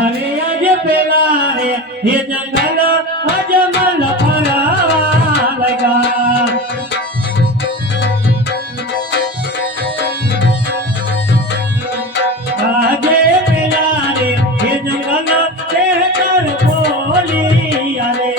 અરે આજ પેલા રે એ જંગલ અજમલ ફરવા લગા આજે પેલા રે એ જંગલ તે કર બોલી અરે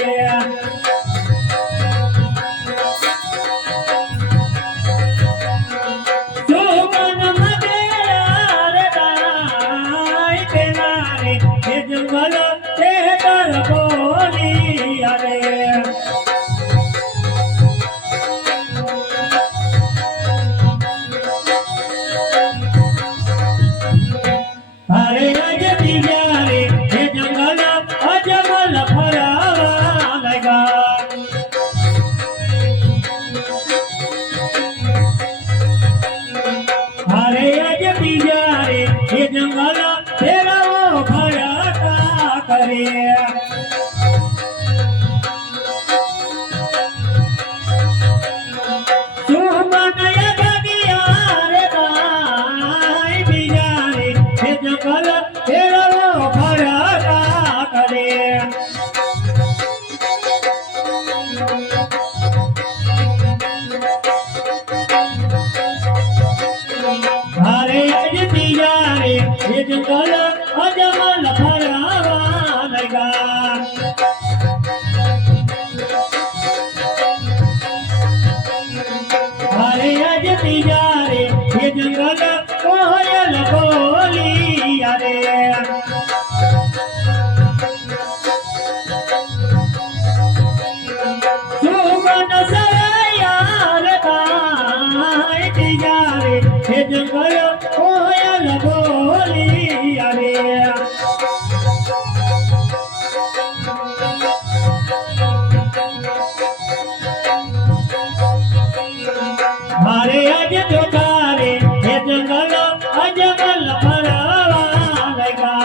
जंगल तेरा वो भरा करे जंगल तेरा वो भरा करे ये जंगल अजमल फरवा लगा अरे आज तिजारे ये जंगल कोयल बोली अरे सुमन से यार गाय तिजारे ये जंगल कोयल बोली अरे मारे आज तो तारे ये जंगल अजमल फरवा लगा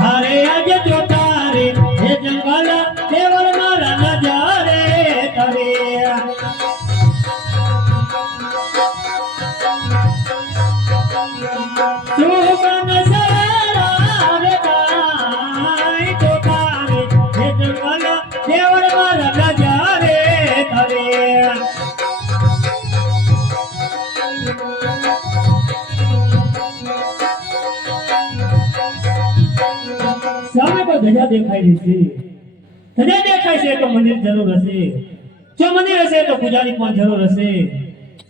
मारे आज तो तारे ये जंगल देवर मारा नजारे करे सुमन सारा रे गाय तो तारे ये जंगल देवर मारा नजारे करे સામે પર ધજા દેખાઈ રહી છે ધજા દેખાય છે તો મંદિર જરૂર હશે જો મંદિર હશે તો પૂજારી પણ જરૂર હશે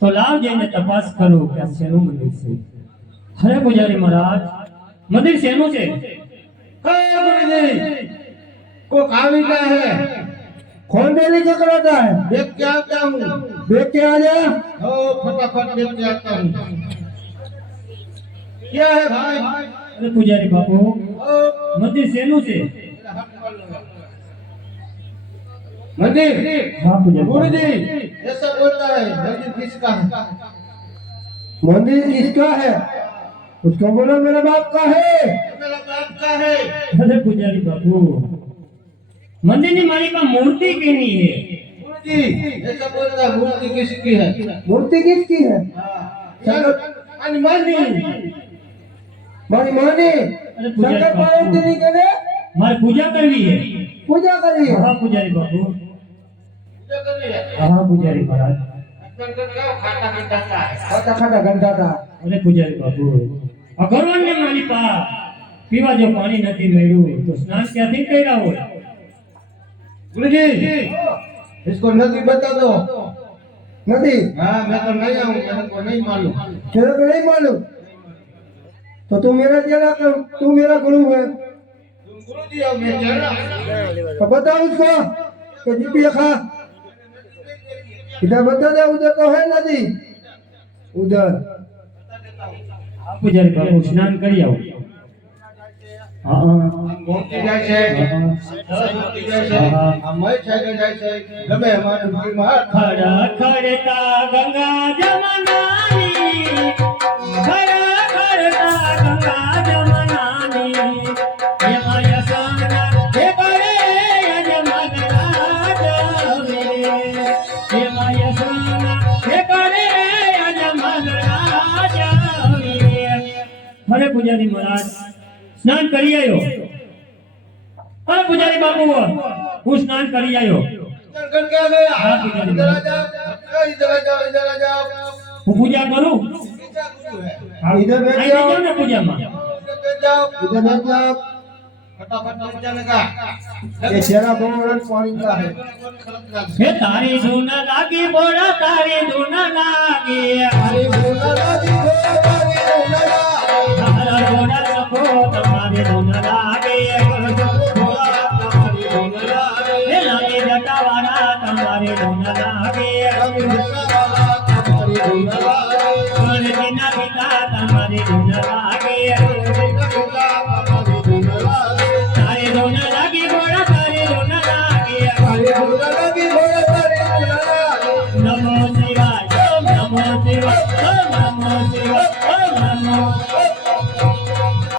તો લાવ જઈને તપાસ કરો કે આ શેનું મંદિર છે હરે પૂજારી મહારાજ मंदिर शેનું છે को खावी का है कौन देने क्या कराता है? देख के आता हूँ देख के आ जा। ओ फटाफट देख के आता हूँ क्या है भाई અરે પૂજારી બાપુ ओ મંદિર શેનું છે मंदिर હા પૂજારી गुरु બાપુ. जी ऐसा बोलता है मंदिर किसका है मंदिर किसका है? उसको बोलो मेरे बाप का है। मेरा बाप का है અરે પૂજારી બાપુ મંદિરની મારી પાસે મૂર્તિ કેની છે गुरु जी ऐसा बोलता है मूर्ति किसकी है मूर्ति किसकी है? चलो अनमानी मारी माने अरे पूजारी शंकर बापू पार्वती नहीं करे મારે પૂજા કરવી છે पूजा करी है। હા પૂજારી બાપુ पूजा कर रही है હા પૂજારી મહારાજ खाता खाता है खाता खाता घंटा था। અરે પૂજારી બાપુ આ ભગવાનને મારી પા પીવા જો પાણી નથી મળ્યું તો સ્નાન ક્યાંથી કર્યા હોય गुरु जी इसको नदी बता दो नदी हाँ मैं तो नहीं आऊँ मेरे को नहीं मालूम तेरे को नहीं मालूम तो तू मेरा चेला तू मेरा गुरु है तुम गुरु जी हो मैं चेला तो बता उसको कि जीपी खा इधर बता दे उधर तो है नदी उधर હા પૂજારી બાપુ સ્નાન કરી આવો હા હા મોતી જાય છે મોતી જાય છે આ મય છાગે જાય છે ગમે અમારું ભૂલમાં ખડ ખડતા ગંગા જમનાની ખડ ખડતા ગંગા જમનાની એમાં યસના હે કરે યજમન રાજવે એમાં યસના હે કરે યજમન અરે પૂજારી મહારાજ સ્નાન કરી આવ્યો. અરે પૂજારી બાપુ હું સ્નાન કરી આવ્યો. शंकर क्या गया हाँ, पूजा जी। इधर आ जाओ इधर आ जाओ इधर आ जाओ હું પૂજા કરું. क्या गुरु है હા, इधर बैठ અહીં जाओ। બેઠો ને પૂજામાં. इधर बैठ जाओ इधर बैठ जाओ। फटाफट पूजा लगा ये चेहरा बहुत पानी का है। હે તારી ધૂન લાગી બોડા તારી ધૂન લાગી अरे बोला लागी તારા બોડા સખો તમારી ધૂન લાગે હે લાગે જટાવાળા તમારી ધૂન લાગે ગણેશના પિતા તમારી ધૂન લાગે તારી ધૂન લાગી બોડા તારી ધૂન લાગી નમો શિવાય ઓમ નમો શિવાય ઓમ નમો શિવાય